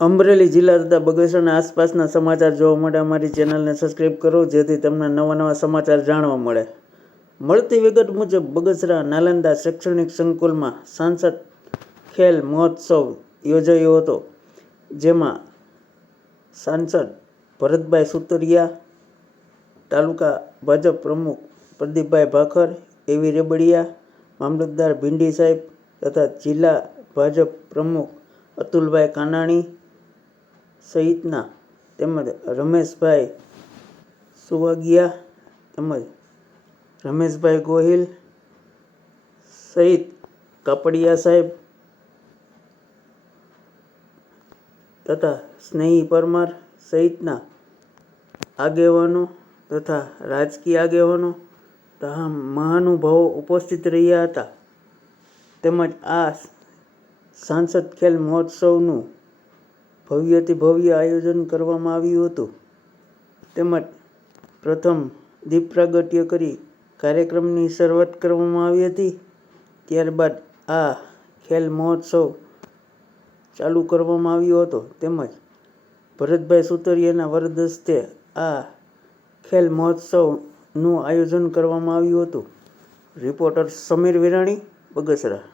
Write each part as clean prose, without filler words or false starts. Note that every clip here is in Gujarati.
અમરેલી જિલ્લા તથા બગસરાના આસપાસના સમાચાર જોવા માટે અમારી ચેનલને સબસ્ક્રાઈબ કરો, જેથી તમને નવા સમાચાર જાણવા મળે. મળતી વિગત મુજબ બગસરા નાલંદા શૈક્ષણિક સંકુલમાં સાંસદ ખેલ મહોત્સવ યોજાયો હતો, જેમાં સાંસદ ભરતભાઈ સુતરિયા, તાલુકા ભાજપ પ્રમુખ પ્રદીપભાઈ ભાખર, એવી રેબડિયા, મામલતદાર ભીંડી સાહેબ તથા જિલ્લા ભાજપ પ્રમુખ અતુલભાઈ કાનાણી સહિતના તેમજ રમેશભાઈ સુવાગિયા તેમજ રમેશભાઈ ગોહિલ સહિત કાપડિયા સાહેબ તથા સ્નેહી પરમાર સહિતના આગેવાનો તથા રાજકીય આગેવાનો તથા મહાનુભાવો ઉપસ્થિત રહ્યા હતા. તેમજ આ સાંસદ ખેલ મહોત્સવનું ભવ્યથી ભવ્ય આયોજન કરવામાં આવ્યું હતું. તેમજ પ્રથમ દીપ પ્રાગટ્ય કરી કાર્યક્રમની શરૂઆત કરવામાં આવી હતી. ત્યારબાદ આ ખેલ મહોત્સવ ચાલુ કરવામાં આવ્યો હતો. તેમજ ભરતભાઈ સુતરિયાના વરદ હસ્તે આ ખેલ મહોત્સવનું આયોજન કરવામાં આવ્યું હતું. રિપોર્ટર સમીર વિરાણી, બગસરા.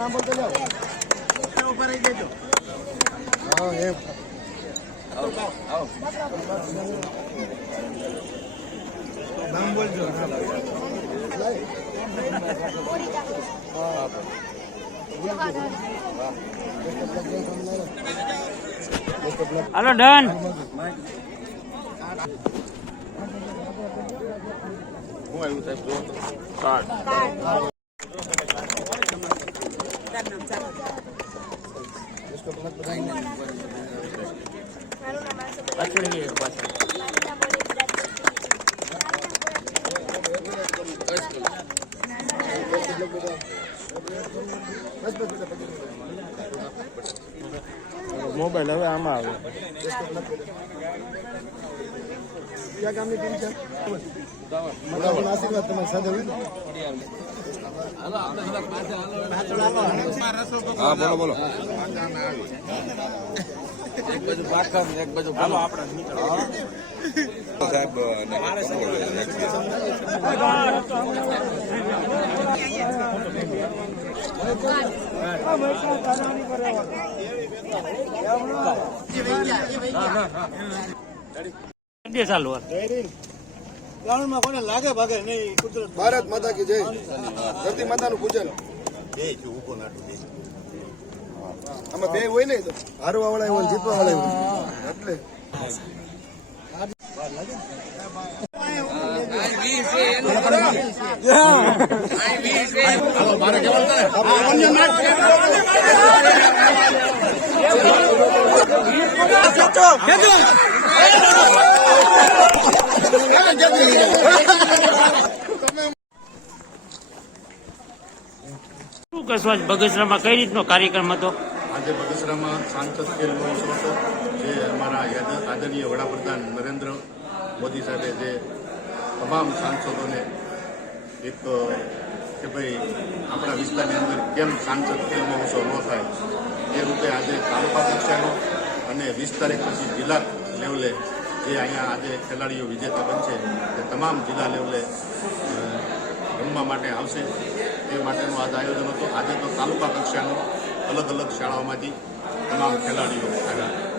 નામ બોલતો જાઓ. ઉપર આવી જજો. હા એમ. આવો. નામ બોલજો. હાલો ડન. હું આવ્યું સાહેબ જો તો. કાર્ડ. મોબાઈલ હવે આમાં આવે. ક્યાં ગામની ટીમ છે? આશીર્વાદ તમારી સાથે હોય. હા બોલો બોલો. એક બાજુ પાટણ એક બાજુ હાલો આપણે સાહેબ કોને લાગે ભાગે નહીં. ભારત માતા કી જય. ધરતી માતાનું પૂજન. આમાં બે હોય ને તો હારવા વાળા હોય, જીતવા વાળા હોય એટલે શું કહેશો આજ બગસરામાં કઈ રીતનો કાર્યક્રમ હતો? આજે બગસરામાં સાંસદ ખેલ મહોત્સવ હતો, જે અમારા આદરણીય વડાપ્રધાન નરેન્દ્ર મોદી સાહેબે જે તમામ સાંસદોને એક કે ભાઈ આપણા વિસ્તારની અંદર કેમ સાંસદ ખેલ મહોત્સવ ન થાય એ રૂપે આજે તાલુકા કક્ષાનો અને 20 તારીખ પછી જિલ્લા લેવલે જે અહીંયા આજે ખેલાડીઓ વિજેતા બનશે તે તમામ જિલ્લા લેવલે રમવા માટે આવશે તે માટેનું આજે આયોજન હતું. આજે તો તાલુકા કક્ષાનું અલગ અલગ શાળાઓમાંથી તમામ ખેલાડીઓ આવ્યા.